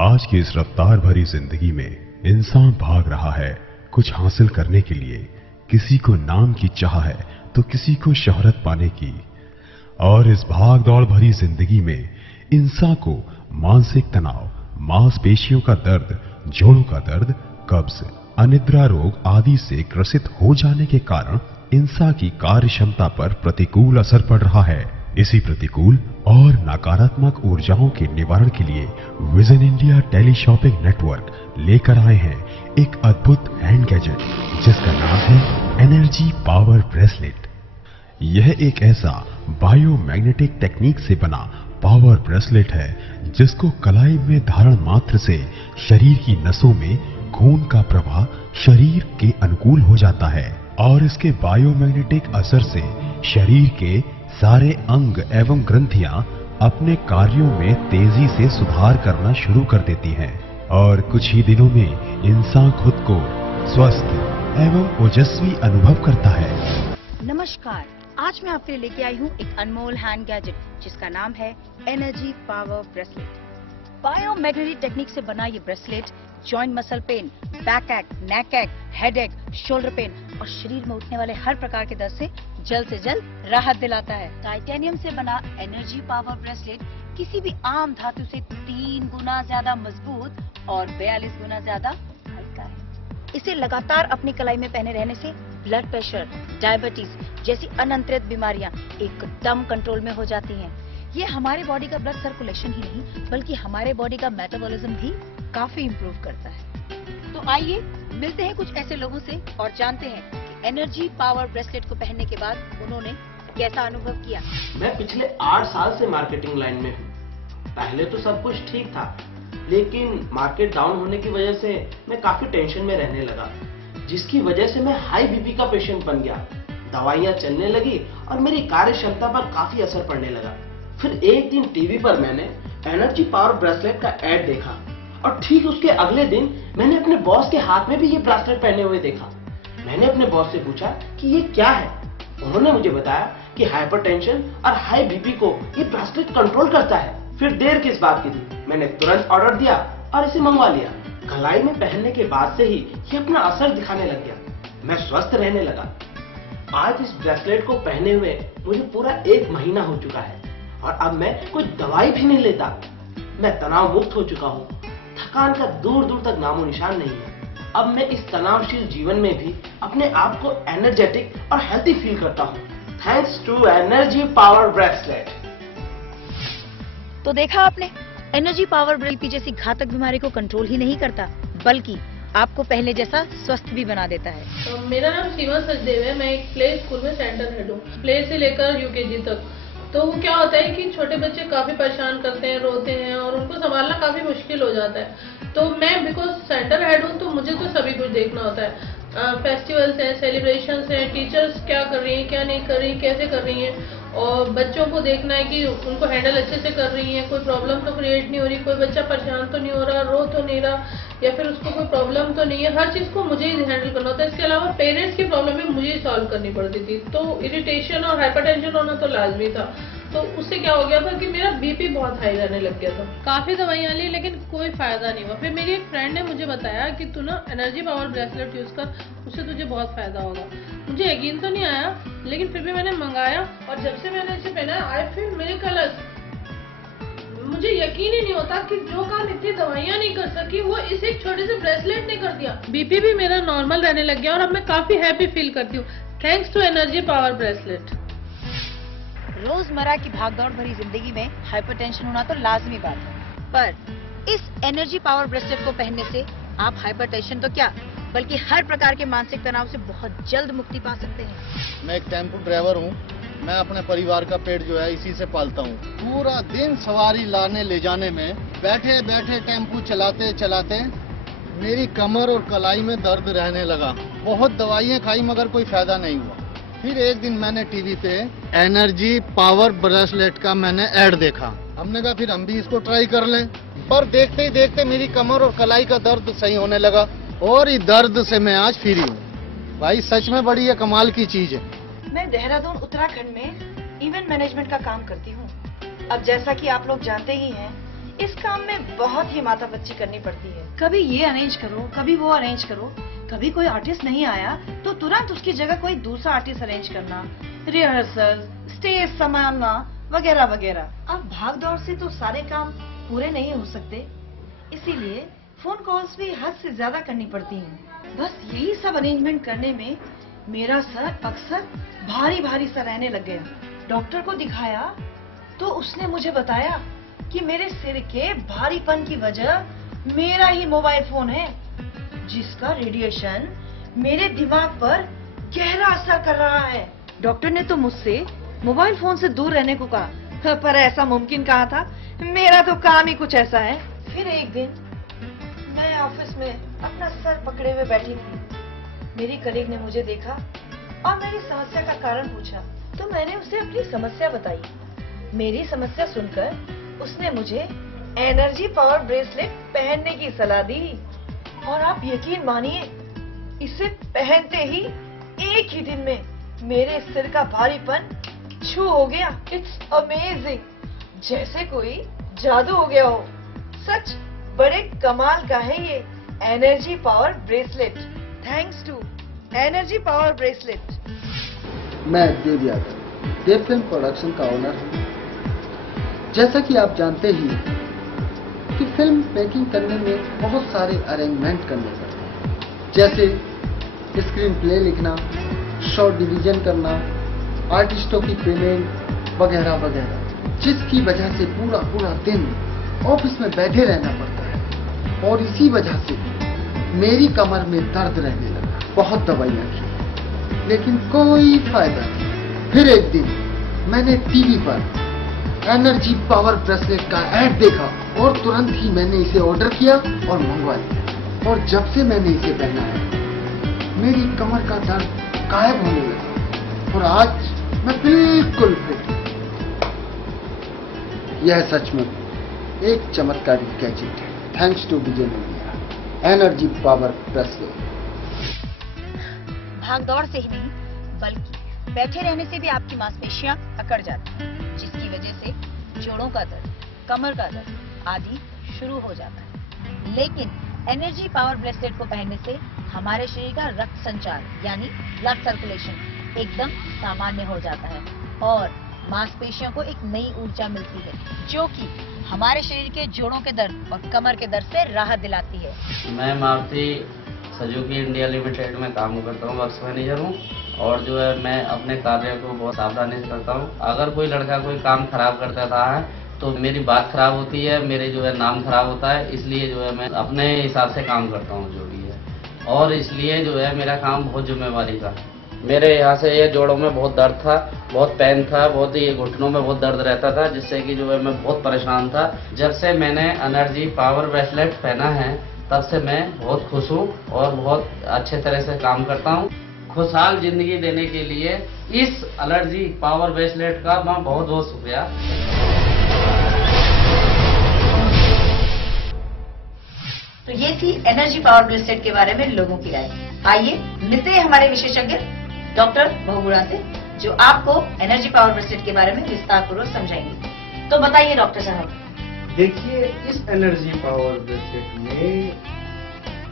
आज की इस रफ्तार भरी जिंदगी में इंसान भाग रहा है कुछ हासिल करने के लिए। किसी को नाम की चाह है तो किसी को शोहरत पाने की। और इस भाग दौड़ भरी जिंदगी में इंसान को मानसिक तनाव, मांसपेशियों का दर्द, जोड़ों का दर्द, कब्ज, अनिद्रा रोग आदि से ग्रसित हो जाने के कारण इंसान की कार्य क्षमता पर प्रतिकूल असर पड़ रहा है। इसी प्रतिकूल और नकारात्मक ऊर्जाओं के निवारण के लिए vision India teleshopping network लेकर आए हैं एक अद्भुत हैंड गैजेट जिसका नाम है एनर्जी पावर ब्रेसलेट। यह एक ऐसा बायोमैग्नेटिक टेक्निक से बना पावर ब्रेसलेट है जिसको कलाई में धारण मात्र से शरीर की नसों में खून का प्रवाह शरीर के अनुकूल हो जाता है और इसके बायोमैग्नेटिक असर से शरीर के सारे अंग एवं ग्रंथियां अपने कार्यों में तेजी से सुधार करना शुरू कर देती हैं और कुछ ही दिनों में इंसान खुद को स्वस्थ एवं ओजस्वी अनुभव करता है। नमस्कार, आज मैं आपके लिए लेके आई हूँ एक अनमोल हैंड गैजेट जिसका नाम है energy power bracelet. Biomagnetic technique से बना ये bracelet joint muscle pain, back एक, नेक एक, हेड एक, शोल्डर पेन और शरीर में उठने वाले हर प्रकार के दर्द से जल्द राहत दिलाता है। टाइटेनियम से बना एनर्जी पावर ब्रेसलेट किसी भी आम धातु से 3 गुना ज्यादा मजबूत और 42 गुना ज्यादा हल्का है। इसे लगातार अपनी कलाई में पहने रहने से ब्लड प्रेशर, डायबिटीज जैसी अनियंत्रित बीमारियां एकदम कंट्रोल में हो जाती हैं। ये हमारे बॉडी का ब्लड सर्कुलेशन ही नहीं बल्कि हमारे बॉडी का मेटाबॉलिज्म भी काफी इम्प्रूव करता है। तो आइए मिलते हैं कुछ ऐसे लोगों से और जानते हैं कि एनर्जी पावर ब्रेसलेट को पहनने के बाद उन्होंने कैसा अनुभव किया। मैं पिछले 8 साल से मार्केटिंग लाइन में हूँ। पहले तो सब कुछ ठीक था, लेकिन मार्केट डाउन होने की वजह से मैं काफी टेंशन में रहने लगा, जिसकी वजह से मैं हाई बीपी का पेशेंट बन गया। दवाइयाँ चलने लगी और मेरी कार्य क्षमता पर काफी असर पड़ने लगा। फिर एक दिन टीवी पर मैंने एनर्जी पावर ब्रेसलेट का एड देखा और ठीक उसके अगले दिन मैंने अपने बॉस के हाथ में भी ये ब्रेसलेट पहने हुए देखा। मैंने अपने बॉस से पूछा कि ये क्या है। उन्होंने मुझे बताया कि हाइपरटेंशन और हाई बीपी को ये ब्रेसलेट कंट्रोल करता है। फिर देर किस बात की थी, मैंने तुरंत ऑर्डर दिया और इसे मंगवा लिया। कलाई में पहनने के बाद से ही ये अपना असर दिखाने लग गया। मैं स्वस्थ रहने लगा। आज इस ब्रेसलेट को पहने हुए मुझे पूरा 1 महीना हो चुका है और अब मैं कोई दवाई भी नहीं लेता। मैं तनाव मुक्त हो चुका हूँ। थकान का दूर दूर तक नामो निशान नहीं है। अब मैं इस तनावशील जीवन में भी अपने आप को एनर्जेटिक और हेल्थी फील करता हूँ, thanks to energy power bracelet. तो देखा आपने, एनर्जी पावर ब्रेसलेट जैसी घातक बीमारी को कंट्रोल ही नहीं करता बल्कि आपको पहले जैसा स्वस्थ भी बना देता है। मेरा नाम सीमा सचदेव है। मैं एक प्ले स्कूल में सेंटर हेड हूँ, प्ले से लेकर यूकेजी तक। तो क्या होता है कि छोटे बच्चे काफी परेशान करते हैं, रोते हैं और उनको संभालना काफी मुश्किल हो जाता है। तो मैं बिकॉज सेंटर हेड हूँ तो मुझे तो सभी कुछ देखना होता है। फेस्टिवल्स हैं, सेलिब्रेशंस हैं, टीचर्स क्या कर रही हैं, क्या नहीं कर रही, कैसे कर रही हैं, और बच्चों को देखना है कि उनको हैंडल अच्छे से कर रही हैं, कोई प्रॉब्लम तो क्रिएट नहीं हो रही, कोई बच्चा परेशान तो नहीं हो रहा, रो तो नहीं रहा या फिर उसको कोई प्रॉब्लम तो नहीं है। हर चीज को मुझे ही हैंडल करना होता है। इसके अलावा पेरेंट्स की प्रॉब्लम भी मुझे ही सॉल्व करनी पड़ती थी। तो इरिटेशन और हाइपरटेंशन होना तो लाजमी था। तो उससे क्या हो गया था कि मेरा बीपी बहुत हाई रहने लग गया था। काफी दवाइयां ली लेकिन कोई फायदा नहीं हुआ। फिर मेरी एक फ्रेंड ने मुझे बताया कि तू ना एनर्जी पावर ब्रेसलेट यूज कर, उससे तुझे बहुत फायदा होगा। मुझे यकीन तो नहीं आया लेकिन फिर भी मैंने मंगाया और जब से मैंने इसे पहना आई फील मिरेकलस। मुझे यकीन ही नहीं होता कि जो काम इतनी दवाइयां नहीं कर सकी वो इस एक छोटे से ब्रेसलेट ने कर दिया। बीपी भी मेरा नॉर्मल रहने लग गया और अब मैं काफी हैप्पी फील करती हूँ, thanks to energy power bracelet. रोजमर्रा की भागदौड़ भरी जिंदगी में हाइपरटेंशन होना तो लाजमी बात है, पर इस एनर्जी पावर ब्रेसलेट को पहनने से आप हाइपरटेंशन तो क्या बल्कि हर प्रकार के मानसिक तनाव से बहुत जल्द मुक्ति पा सकते हैं। मैं एक टेम्पो ड्राइवर हूँ। मैं अपने परिवार का पेट जो है इसी से पालता हूँ। पूरा दिन सवारी लाने ले जाने में बैठे बैठे टेम्पो चलाते चलाते मेरी कमर और कलाई में दर्द रहने लगा। बहुत दवाइयाँ खाई मगर कोई फायदा नहीं हुआ। फिर एक दिन मैंने टीवी पे एनर्जी पावर ब्रेसलेट का मैंने ऐड देखा। हमने कहा फिर हम भी इसको ट्राई कर लें, पर देखते ही देखते मेरी कमर और कलाई का दर्द सही होने लगा और इस दर्द से मैं आज फ्री हूँ। भाई सच में बड़ी ये कमाल की चीज है। मैं देहरादून उत्तराखंड में इवेंट मैनेजमेंट का काम करती हूँ। अब जैसा कि आप लोग जानते ही हैं, इस काम में बहुत ही माथापच्ची करनी पड़ती है। कभी ये अरेंज करो, कभी वो अरेंज करो। कभी कोई आर्टिस्ट नहीं आया तो तुरंत उसकी जगह कोई दूसरा आर्टिस्ट अरेंज करना, रिहर्सल, स्टेज संभालना वगैरह वगैरह। अब भाग दौड़ से तो सारे काम पूरे नहीं हो सकते, इसीलिए फोन कॉल्स भी हद से ज्यादा करनी पड़ती हैं। बस यही सब अरेंजमेंट करने में मेरा सर अक्सर भारी भारी सा रहने लग गया। डॉक्टर को दिखाया तो उसने मुझे बताया कि मेरे सिर के भारीपन की वजह मेरा ही मोबाइल फोन है, जिसका रेडिएशन मेरे दिमाग पर गहरा असर कर रहा है। डॉक्टर ने तो मुझसे मोबाइल फोन से दूर रहने को कहा, पर ऐसा मुमकिन कहा था। मेरा तो काम ही कुछ ऐसा है। फिर एक दिन मैं ऑफिस में अपना सर पकड़े हुए बैठी थी। मेरी कलीग ने मुझे देखा और मेरी समस्या का कारण पूछा, तो मैंने उसे अपनी समस्या बताई। मेरी समस्या सुनकर उसने मुझे एनर्जी पावर ब्रेसलेट पहनने की सलाह दी। और आप यकीन मानिए, इसे पहनते ही एक ही दिन में मेरे सिर का भारीपन छू हो गया। इट्स अमेजिंग, जैसे कोई जादू हो गया हो। सच बड़े कमाल का है ये energy power bracelet. Thanks to energy power bracelet. मैं देव यादव, देव फिल्म प्रोडक्शन का ओनर हूँ। जैसा कि आप जानते ही कि फिल्म मेकिंग करने में बहुत सारे अरेंजमेंट करने पड़ते हैं, जैसे स्क्रीन प्ले लिखना, शॉट डिवीजन करना, आर्टिस्टों की पेमेंट वगैरह वगैरह, जिसकी वजह से पूरा दिन ऑफिस में बैठे रहना पड़ता है। और इसी वजह से मेरी कमर में दर्द रहने लगा। बहुत दवाइयाँ की, लेकिन कोई फायदा नहीं। फिर एक दिन मैंने टीवी पर एनर्जी पावर ब्रेसलेट का ऐड देखा और तुरंत ही मैंने इसे ऑर्डर किया और मंगवा लिया। और जब से मैंने इसे पहना है, मेरी कमर का दर्द गायब होने लगा और आज मैं बिल्कुल फिट हूं। यह सच में एक चमत्कारी गैजेट है, thanks to Vijay media energy power bracelet. भाग दौड़ से ही नहीं, बल्कि बैठे रहने से भी आपकी मांसपेशियां अकड़ जाती हैं, जिसकी वजह से जोड़ों का दर्द, कमर का दर्द आदि शुरू हो जाता है। लेकिन एनर्जी पावर ब्रेसलेट को पहनने से हमारे शरीर का रक्त संचार यानी ब्लड सर्कुलेशन एकदम सामान्य हो जाता है और मांसपेशियों को एक नई ऊर्जा मिलती है, जो कि हमारे शरीर के जोड़ों के दर्द और कमर के दर्द से राहत दिलाती है। मैं मारुति सुजुकी इंडिया लिमिटेड में काम करता हूँ, वर्क्स मैनेजर हूँ। और जो है मैं अपने कार्य को बहुत सावधानी से करता हूँ। अगर कोई लड़का कोई काम खराब करता रहा है तो मेरी बात खराब होती है, मेरे जो है नाम खराब होता है। इसलिए जो है मैं अपने हिसाब से काम करता हूँ जो भी है, और इसलिए जो है मेरा काम बहुत जिम्मेवारी का है। मेरे यहाँ से ये जोड़ों में बहुत दर्द था, बहुत पेन था, बहुत ये घुटनों में बहुत दर्द रहता था, जिससे कि जो है मैं बहुत परेशान था। जब से मैंने एनर्जी पावर ब्रेसलेट पहना है तब से मैं बहुत खुश हूँ और बहुत अच्छे तरह से काम करता हूँ। खुशहाल जिंदगी देने के लिए इस एनर्जी पावर ब्रेसलेट का मैं बहुत बहुत शुक्रिया। तो ये थी एनर्जी पावर ब्रेसलेट के बारे में लोगों की राय। आइए मिलते हैं हमारे विशेषज्ञ डॉक्टर बहुगुणा से, जो आपको एनर्जी पावर ब्रेसलेट के बारे में विस्तार पूर्वक समझाएंगे। तो बताइए डॉक्टर साहब। देखिए, इस एनर्जी पावर ब्रेसलेट में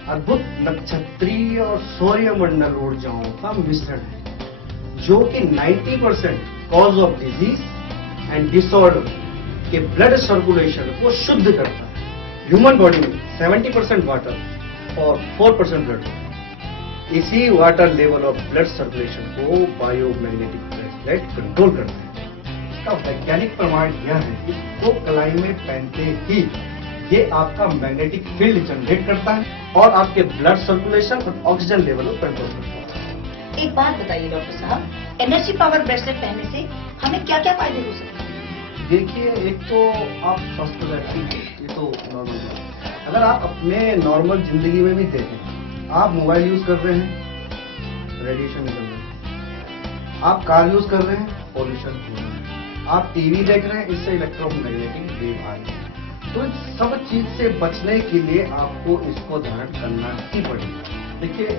अद्भुत नक्षत्रीय और सौर्यमंडल ऊर्जाओं का मिश्रण है, जो कि 90% cause of disease and disorder के ब्लड सर्कुलेशन को शुद्ध करता है। ह्यूमन बॉडी में 70% वाटर और 4% ब्लड। इसी water level of blood circulation को बायोमैग्नेटिक ब्रेसलेट कंट्रोल करता है। इसका वैज्ञानिक प्रमाण यह है कि इसको कलाई में पहनते ही ये आपका मैग्नेटिक फील्ड जनरेट करता है और आपके ब्लड सर्कुलेशन और ऑक्सीजन लेवल को कंट्रोल करता है। एक बात बताइए डॉक्टर साहब, एनर्जी पावर ब्रेसलेट पहनने से हमें क्या क्या फायदे हो सकते हैं? देखिए, एक तो आप स्वस्थ रहते हैं, ये तो नॉर्मल है। अगर आप अपने नॉर्मल जिंदगी में भी देखें, आप मोबाइल यूज कर रहे हैं, रेडिएशन निकल रहा है। आप कार यूज कर रहे हैं, पॉल्यूशन हो रहा है। आप टीवी देख रहे हैं, इससे इलेक्ट्रोमैग्नेटिक वेव आ रही है। तो इन सब चीज से बचने के लिए आपको इसको धारण करना ही पड़ेगा। देखिए,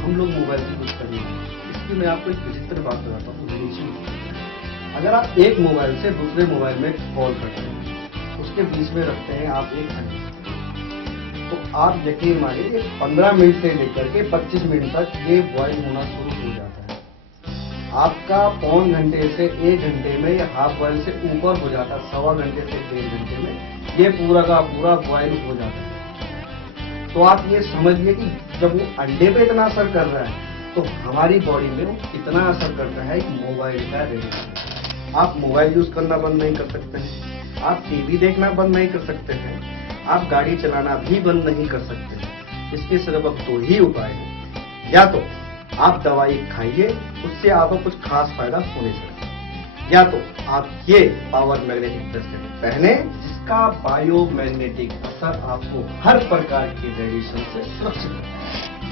हम लोग मोबाइल से कुछ कर नहीं, इसकी मैं आपको एक विचित्र बात बताता हूँ। रेडिएशन, अगर आप एक मोबाइल से दूसरे मोबाइल में कॉल करते हैं, उसके बीच में रखते हैं आप एक अंडे, तो आप यकीन मानिए 15 मिनट से लेकर के 25 मिनट तक ये बॉईल होना शुरू हो जाता है। आपका पौन घंटे से 1 घंटे में या हाफ बॉईल से ऊपर हो जाता है, सवा घंटे से 1 घंटे में ये पूरा का पूरा बॉईल हो जाता है। तो आप ये समझिए कि जब वो अंडे पे इतना असर कर रहा है तो हमारी बॉडी में वो कितना असर करता है मोबाइल का रेडिएशन। आप मोबाइल यूज करना बंद नहीं कर सकते हैं, आप टीवी देखना बंद नहीं कर सकते हैं, आप गाड़ी चलाना भी बंद नहीं कर सकते हैं। इसके सिर्फ अब 2 ही उपाय हैं, या तो आप दवाई खाइए, उससे आपको कुछ खास फायदा होने से, या तो आप ये पावर मैग्नेटिक ब्रेसलेट पहने जिसका बायोमैग्नेटिक असर आपको हर प्रकार के रेडिएशन से सुरक्षित रखता है।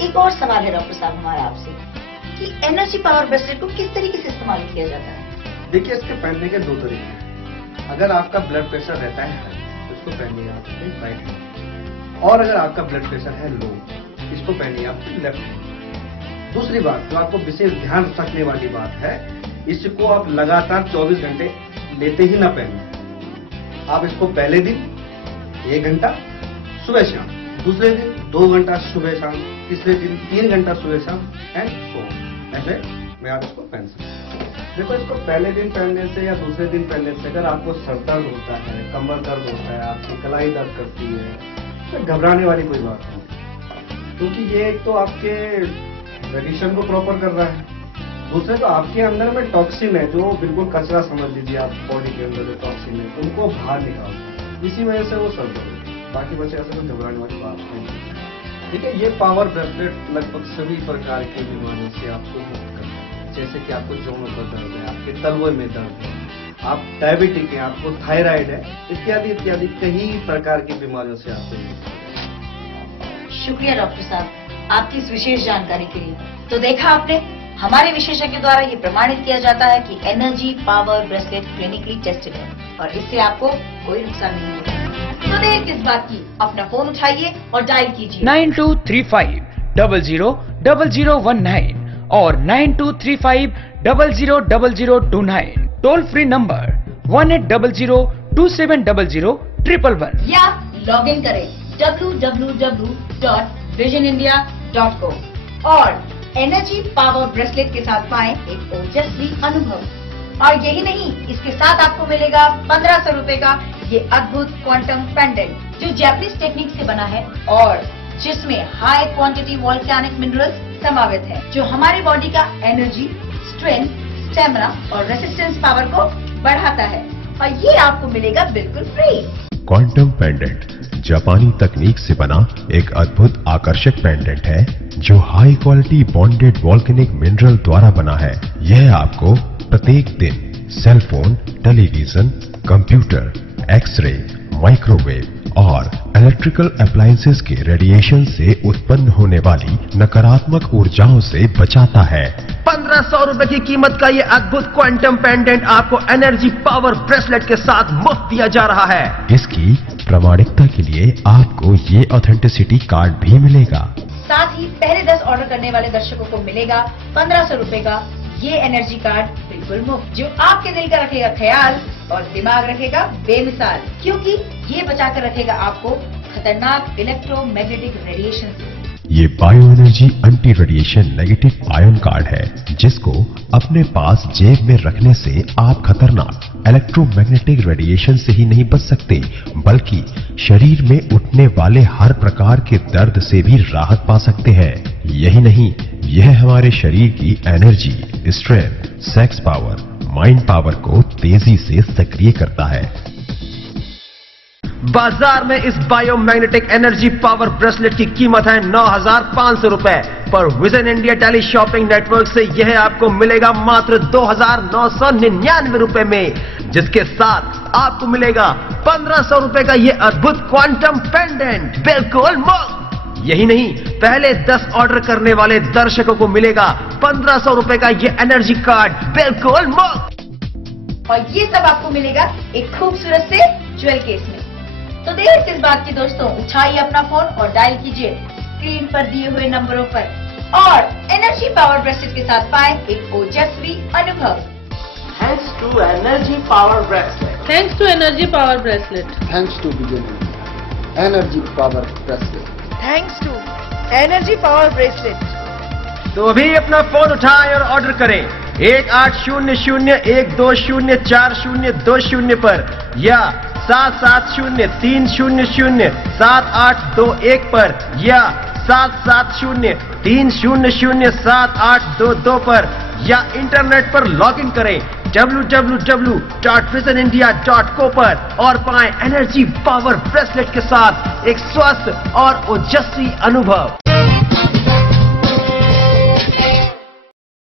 एक और सवाल है डॉक्टर साहब हमारा आपसे कि एनर्जी पावर ब्रेसलेट को किस तरीके से इस्तेमाल किया जाता है? देखिए, इसके पहनने के 2 तरीके हैं। अगर आपका ब्लड प्रेशर रहता है हाई तो इसको पहनिए आप अपने राइट हैंड, और अगर आपका ब्लड प्रेशर है लो इसको पहनिए आप लेफ्ट हैंड। दूसरी बात जो आपको विशेष ध्यान रखने वाली बात है, इसको आप लगातार 24 घंटे लेते ही ना पहने। आप इसको पहले दिन 1 घंटा सुबह शाम, दूसरे दिन 2 घंटा सुबह शाम, तीसरे दिन 3 घंटा सुबह शाम एंड सो ऐसे में आप इसको पहन सकते हैं। देखो, इसको पहले दिन पहनने से या दूसरे दिन पहनने से अगर आपको सर दर्द होता है, कमर दर्द होता है, आपकी कलाई दर्द करती है, तो घबराने वाली कोई बात नहीं, क्योंकि ये एक तो आपके रेडिएशन को प्रॉपर कर रहा है, दूसरे तो आपके अंदर में टॉक्सिन है जो बिल्कुल कचरा समझ लीजिए, आप बॉडी के अंदर जो टॉक्सिन है उनको बाहर निकालता है, इसी वजह से वो सर दर्द। बाकी बच्चे ऐसे कोई घबराने वाली बात नहीं। ठीक है, ये पावर ब्रेसलेट लगभग सभी प्रकार की बीमारियों से आपको मुक्त करता है, जैसे कि आपको जोड़ों का दर्द है, आपके तलवे में दर्द है, आप डायबिटिक हैं, आपको थायराइड है, इत्यादि इत्यादि कई प्रकार की बीमारियों से आपको मुक्त करता है। शुक्रिया डॉक्टर साहब आपकी इस विशेष जानकारी के लिए। तो देखा आपने, हमारे विशेषज्ञ द्वारा ये प्रमाणित किया जाता है कि energy power bracelet clinically tested है और इससे आपको कोई नुकसान नहीं होगा। तो देर किस बात की, अपना फोन उठाइए और डायल कीजिए 9235000019 और 9235000029, टोल फ्री नंबर 1800270011 या लॉग इन करें www.visionindia.com और एनर्जी पावर ब्रेसलेट के साथ पाएं एक ओजस्वी अनुभव। और यही नहीं, इसके साथ आपको मिलेगा 1500 रुपए का ये अद्भुत क्वांटम पेंडेंट जो जैपनीज टेक्निक से बना है और जिसमें हाई क्वांटिटी वोल्केनिक मिनरल्स समावित है जो हमारी बॉडी का एनर्जी, स्ट्रेंथ, स्टेमिना और रेसिस्टेंस पावर को बढ़ाता है। और ये आपको मिलेगा बिल्कुल फ्री। क्वांटम पेंडेंट जापानी तकनीक से बना एक अद्भुत आकर्षक पेंडेंट है जो high quality bonded volcanic mineral द्वारा बना है। यह आपको प्रत्येक दिन cell phone, television, computer, x-ray, microwave और इलेक्ट्रिकल अप्लायंसेस के रेडिएशन से उत्पन्न होने वाली नकारात्मक ऊर्जाओं से बचाता है। 1500 रुपए की कीमत का ये अद्भुत क्वांटम पेंडेंट आपको एनर्जी पावर ब्रेसलेट के साथ मुफ्त दिया जा रहा है। इसकी प्रामाणिकता के लिए आपको ये ऑथेंटिसिटी कार्ड भी मिलेगा। साथ ही पहले 10 ऑर्डर करने वाले दर्शकों को मिलेगा 1500 रुपए का ये एनर्जी कार्ड बिल्कुल मुफ्त जो आपके दिल का रखेगा ख्याल और दिमाग रखेगा बेमिसाल, क्योंकि ये बचाकर रखेगा आपको खतरनाक इलेक्ट्रोमैग्नेटिक रेडिएशन से। ये bio energy anti radiation negative ion card है जिसको अपने पास जेब में रखने से आप खतरनाक इलेक्ट्रोमैग्नेटिक रेडिएशन से ही नहीं बच सकते बल्कि शरीर में उठने वाले हर प्रकार के दर्द से भी राहत पा सकते हैं। यही नहीं, यह हमारे शरीर की energy, strength, sex power, mind power को तेजी से सक्रिय करता है। बाजार में इस बायोमैग्नेटिक एनर्जी पावर ब्रेसलेट की कीमत है 9500 रुपए, पर vision India teleshopping network से यह आपको मिलेगा मात्र 2999 रुपए में, जिसके साथ आपको मिलेगा 1500 रुपए का यह अद्भुत क्वांटम पेंडेंट बिल्कुल मुफ्त। यही नहीं, पहले 10 ऑर्डर करने वाले दर्शकों को मिलेगा 1500 रुपए का यह एनर्जी कार्ड बिल्कुल मुफ्त। और ये सब आपको मिलेगा एक खूबसूरत से ज्वेल केस में। तो देर किस बात की दोस्तों, उठाइए अपना फोन और डायल कीजिए स्क्रीन पर दिए हुए नंबरों पर और एनर्जी पावर ब्रेसलेट के साथ पाएं एक ओजस्वी अनुभव। Thanks to energy power bracelet thanks to energy power bracelet. Thanks to vision energy power bracelet. Thanks to energy power bracelet. तो अभी अपना फोन उठाएं और ऑर्डर करें 1800-120-4020 पर या 7703007821 पर या 7703007822 पर या इंटरनेट पर लॉग इन करें www.visionindia.co पर और पाएं एनर्जी पावर ब्रेसलेट के साथ एक स्वस्थ और ओजस्वी अनुभव।